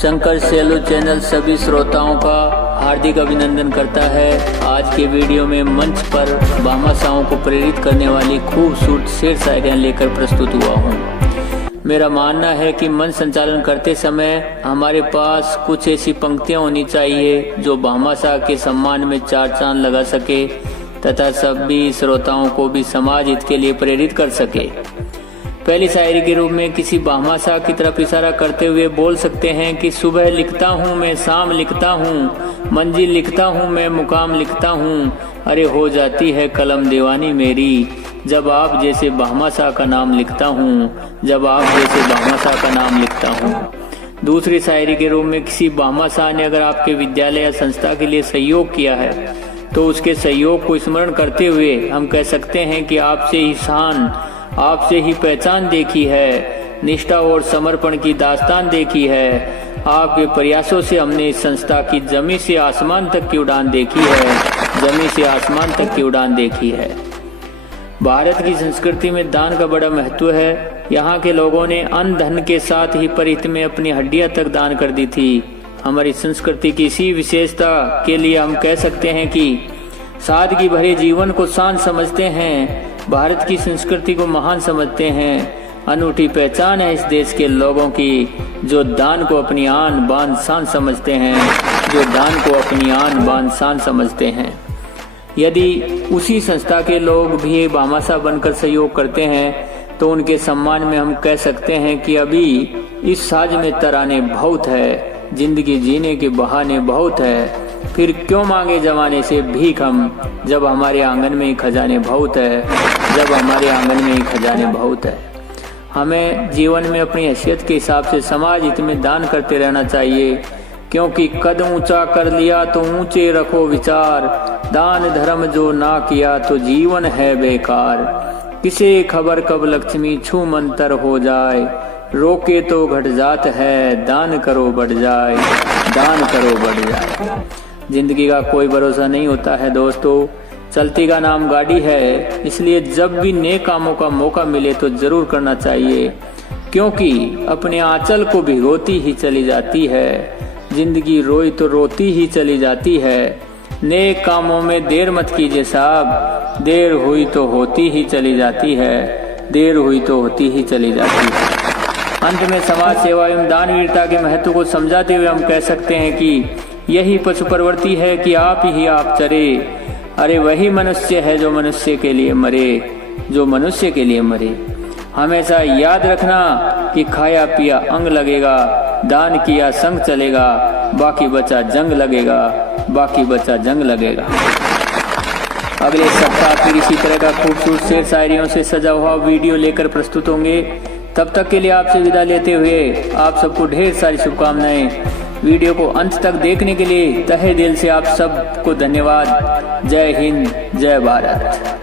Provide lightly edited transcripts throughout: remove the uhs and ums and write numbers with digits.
Shankar Selu channel सभी श्रोताओं का हार्दिक अभिनंदन करता है। आज के वीडियो में मंच पर भामाशाहों को प्रेरित करने वाली खूबसूरत शेर शायरियाँ लेकर प्रस्तुत हुआ हूँ। मेरा मानना है कि मंच संचालन करते समय हमारे पास कुछ ऐसी पंक्तियाँ होनी चाहिए जो भामाशाह के सम्मान में चार चांद लगा सके तथा सभी श्रोताओं को भी समाज हित के लिए प्रेरित कर सके। पहली शायरी के रूप में किसी भामाशाह की तरफ इशारा करते हुए बोल सकते हैं कि सुबह लिखता हूँ मैं, शाम लिखता हूँ, मंजिल लिखता हूँ मैं, मुकाम लिखता हूँ, अरे हो जाती है कलम दीवानी मेरी जब आप जैसे भामाशाह का नाम लिखता हूँ, जब आप जैसे भामाशाह का नाम लिखता हूँ। दूसरी शायरी के रूप में किसी भामाशाह ने अगर आपके विद्यालय या संस्था के लिए सहयोग किया है तो उसके सहयोग को स्मरण करते हुए हम कह सकते हैं कि आपसे ही शान, आपसे ही पहचान देखी है, निष्ठा और समर्पण की दास्तान देखी है। आपके प्रयासों से हमने इस संस्था की जमी से आसमान तक की उड़ान देखी है, जमी से आसमान तक की उड़ान देखी है। भारत की संस्कृति में दान का बड़ा महत्व है। यहाँ के लोगों ने अन्न धन के साथ ही परिहित में अपनी हड्डियां तक दान कर दी थी। हमारी संस्कृति की इसी विशेषता के लिए हम कह सकते हैं कि सादगी भरे जीवन को शान समझते हैं, भारत की संस्कृति को महान समझते हैं। अनूठी पहचान है इस देश के लोगों की जो दान को अपनी आन बान शान समझते हैं, जो दान को अपनी आन बान शान समझते हैं। यदि उसी संस्था के लोग भी भामाशाह बनकर सहयोग करते हैं तो उनके सम्मान में हम कह सकते हैं कि अभी इस साज में तराने बहुत है, जिंदगी जीने के बहाने बहुत है, फिर क्यों मांगे जमाने से भीख हम, जब हमारे आंगन में ही खजाने बहुत है, जब हमारे आंगन में ही खजाने बहुत है। हमें जीवन में अपनी हैसियत के हिसाब से समाज हित में दान करते रहना चाहिए, क्योंकि कद ऊंचा कर लिया तो ऊंचे रखो विचार, दान धर्म जो ना किया तो जीवन है बेकार। किसे खबर कब लक्ष्मी छू मंतर हो जाए, रोके तो घट जात है, दान करो बढ़ जाए, दान करो बढ़ जाए। जिंदगी का कोई भरोसा नहीं होता है दोस्तों, चलती का नाम गाड़ी है, इसलिए जब भी नेक कामों का मौका मिले तो जरूर करना चाहिए, क्योंकि अपने आंचल को भिगोती ही चली जाती है, जिंदगी रोई तो रोती ही चली जाती है। नेक कामों में देर मत कीजिए साहब, देर हुई तो होती ही चली जाती है, देर हुई तो होती ही चली जाती है। अंत में समाज सेवा एवं दानवीरता के महत्व को समझाते हुए हम कह सकते हैं कि यही पशु प्रवृत्ति है कि आप ही आप चरे, अरे वही मनुष्य है जो मनुष्य के लिए मरे, जो मनुष्य के लिए मरे। हमेशा याद रखना कि खाया पिया अंग लगेगा, दान किया संग चलेगा, बाकी बचा जंग लगेगा, बाकी बचा जंग लगेगा। अगले सप्ताह फिर इसी तरह का खूबसूरत शेर शायरियों से सजा हुआ वीडियो लेकर प्रस्तुत होंगे। तब तक के लिए आपसे विदा लेते हुए आप सबको ढेर सारी शुभकामनाएं। वीडियो को अंत तक देखने के लिए तहे दिल से आप सबको धन्यवाद। जय हिंद, जय भारत।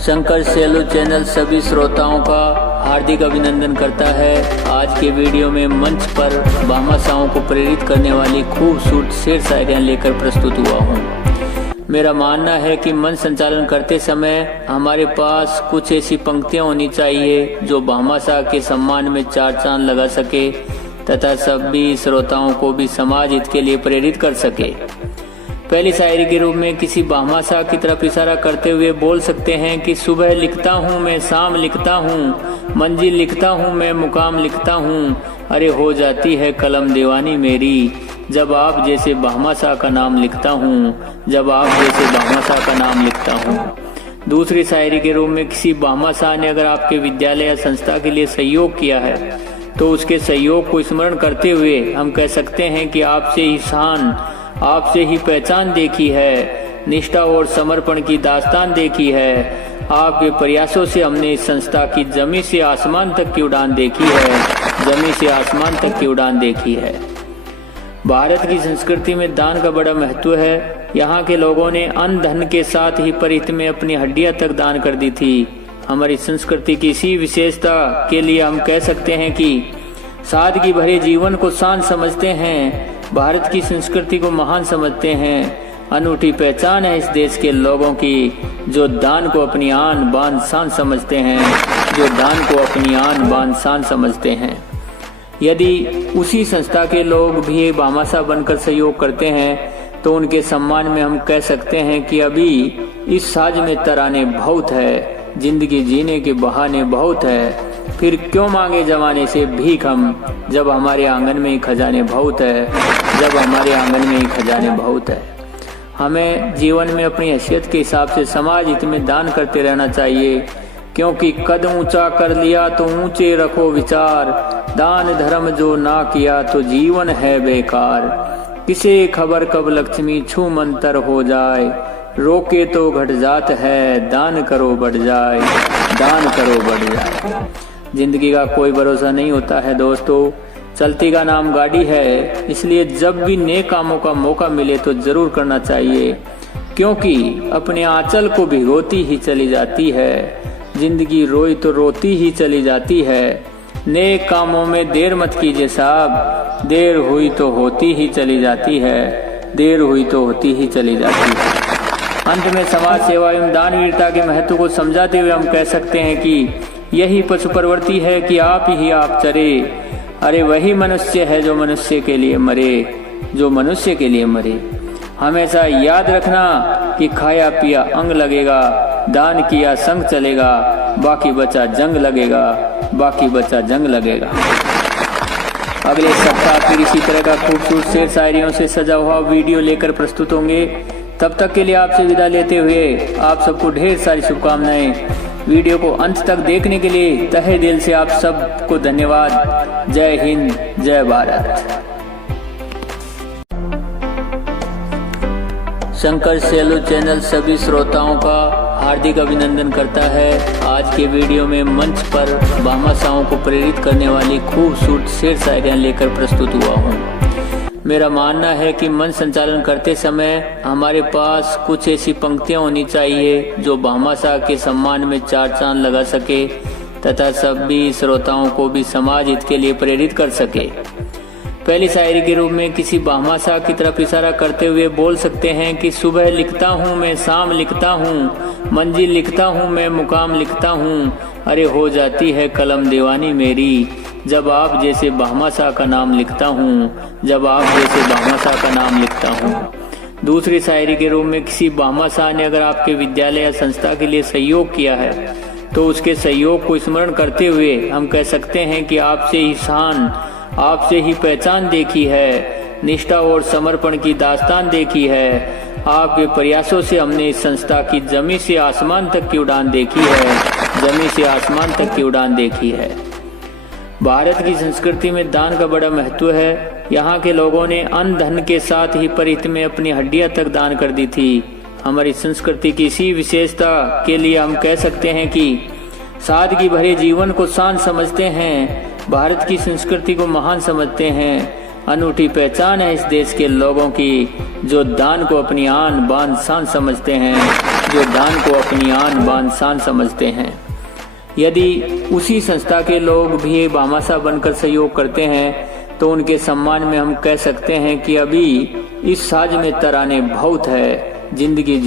शंकर सेलू चैनल सभी श्रोताओं का हार्दिक अभिनंदन करता है। आज के वीडियो में मंच पर भामाशाहों को प्रेरित करने वाली खूबसूरत शेर शायरियाँ लेकर प्रस्तुत हुआ हूँ। मेरा मानना है कि मंच संचालन करते समय हमारे पास कुछ ऐसी पंक्तियाँ होनी चाहिए जो भामाशाह के सम्मान में चार चांद लगा सके तथा सभी श्रोताओं को भी समाज हित के लिए प्रेरित कर सके। पहली शायरी के रूप में किसी भामाशाह की तरफ इशारा करते हुए बोल सकते हैं कि सुबह लिखता हूँ मैं, शाम लिखता हूँ, मंजिल लिखता हूँ मैं, मुकाम लिखता हूँ, अरे हो जाती है कलम दीवानी मेरी जब आप जैसे भामाशाह का नाम लिखता हूँ, जब आप जैसे भामाशाह का नाम लिखता हूँ। दूसरी शायरी के रूप में किसी भामाशाह ने अगर आपके विद्यालय या संस्था के लिए सहयोग किया है तो उसके सहयोग को स्मरण करते हुए हम कह सकते हैं कि आपसे ही शान, आपसे ही पहचान देखी है, निष्ठा और समर्पण की दास्तान देखी है। आपके प्रयासों से हमने इस संस्था की जमी से आसमान तक की उड़ान देखी है, जमी से आसमान तक की उड़ान देखी है। भारत की संस्कृति में दान का बड़ा महत्व है। यहाँ के लोगों ने अन्न धन के साथ ही परिहित में अपनी हड्डियां तक दान कर दी थी। हमारी संस्कृति की इसी विशेषता के लिए हम कह सकते हैं कि सादगी भरे जीवन को शान समझते हैं, भारत की संस्कृति को महान समझते हैं। अनूठी पहचान है इस देश के लोगों की जो दान को अपनी आन बान शान समझते हैं, जो दान को अपनी आन बान शान समझते हैं। यदि उसी संस्था के लोग भी भामाशाह बनकर सहयोग करते हैं तो उनके सम्मान में हम कह सकते हैं कि अभी इस साज में तराने बहुत है, जिंदगी जीने के बहाने बहुत है, फिर क्यों मांगे जमाने से भीख हम, जब हमारे आंगन में ही खजाने बहुत है, जब हमारे आंगन में ही खजाने बहुत है। हमें जीवन में अपनी हैसियत के हिसाब से समाज हित में दान करते रहना चाहिए, क्योंकि कद ऊंचा कर लिया तो ऊंचे रखो विचार, दान धर्म जो ना किया तो जीवन है बेकार। किसे खबर कब लक्ष्मी छू मंतर हो जाए, रोके तो घट जात है, दान करो बढ़ जाए, दान करो बढ़ जाए। जिंदगी का कोई भरोसा नहीं होता है दोस्तों, चलती का नाम गाड़ी है, इसलिए जब भी नेक कामों का मौका मिले तो जरूर करना चाहिए, क्योंकि अपने आंचल को भिगोती ही चली जाती है, जिंदगी रोई तो रोती ही चली जाती है। नेक कामों में देर मत कीजिए साहब, देर हुई तो होती ही चली जाती है, देर हुई तो होती ही चली जाती है। अंत में समाज सेवा एवं दानवीरता के महत्व को समझाते हुए हम कह सकते हैं कि यही पशु प्रवृत्ति है कि आप ही आप चरे, अरे वही मनुष्य है जो मनुष्य के लिए मरे, जो मनुष्य के लिए मरे। हमेशा याद रखना कि खाया पिया अंग लगेगा, दान किया संग चलेगा, बाकी बचा जंग लगेगा, बाकी बचा जंग लगेगा। अगले सप्ताह फिर इसी तरह का खूबसूरत शेर शायरियों से सजा हुआ वीडियो लेकर प्रस्तुत होंगे। तब तक के लिए आपसे विदा लेते हुए आप सबको ढेर सारी शुभकामनाएं। वीडियो को अंत तक देखने के लिए तहे दिल से आप सबको धन्यवाद। जय हिंद, जय भारत। शंकर सेलू चैनल सभी श्रोताओं का हार्दिक अभिनंदन करता है। आज के वीडियो में मंच पर भामाशाहों को प्रेरित करने वाली खूबसूरत शेर शायरियां लेकर प्रस्तुत हुआ हूँ। मेरा मानना है कि मंच संचालन करते समय हमारे पास कुछ ऐसी पंक्तियां होनी चाहिए जो भामाशाह के सम्मान में चार चांद लगा सके तथा सभी श्रोताओं को भी समाज हित के लिए प्रेरित कर सके। पहली शायरी के रूप में किसी भामाशाह की तरफ इशारा करते हुए बोल सकते हैं कि सुबह लिखता हूँ मैं, शाम लिखता हूँ, मंजिल लिखता हूँ मैं, मुकाम लिखता हूँ, अरे हो जाती है कलम दीवानी मेरी, जब आप जैसे भामाशाह का नाम लिखता हूँ, जब आप जैसे भामाशाह का नाम लिखता हूँ। दूसरी शायरी के रूप में किसी भामाशाह ने अगर आपके विद्यालय या संस्था के लिए सहयोग किया है तो उसके सहयोग को स्मरण करते हुए हम कह सकते हैं कि आपसे ही शान, आपसे ही पहचान देखी है, निष्ठा और समर्पण की दास्तान देखी है, आपके प्रयासों से हमने इस संस्था की जमी से आसमान तक की उड़ान देखी है, जमी से आसमान तक की उड़ान देखी है। भारत की संस्कृति में दान का बड़ा महत्व है। यहाँ के लोगों ने अन्न धन के साथ ही परहित में अपनी हड्डियां तक दान कर दी थी। हमारी संस्कृति की इसी विशेषता के लिए हम कह सकते हैं कि सादगी भरे जीवन को शान समझते हैं, भारत की संस्कृति को महान समझते हैं। अनूठी पहचान है इस देश के लोगों की, जो दान को अपनी आन बान शान समझते हैं, जो दान को अपनी आन बान शान समझते हैं। यदि उसी संस्था के लोग भी भामाशाह बनकर सहयोग करते हैं तो उनके सम्मान में हम कह सकते हैं कि अभी इस साज में तराने बहुत है, जिंदगी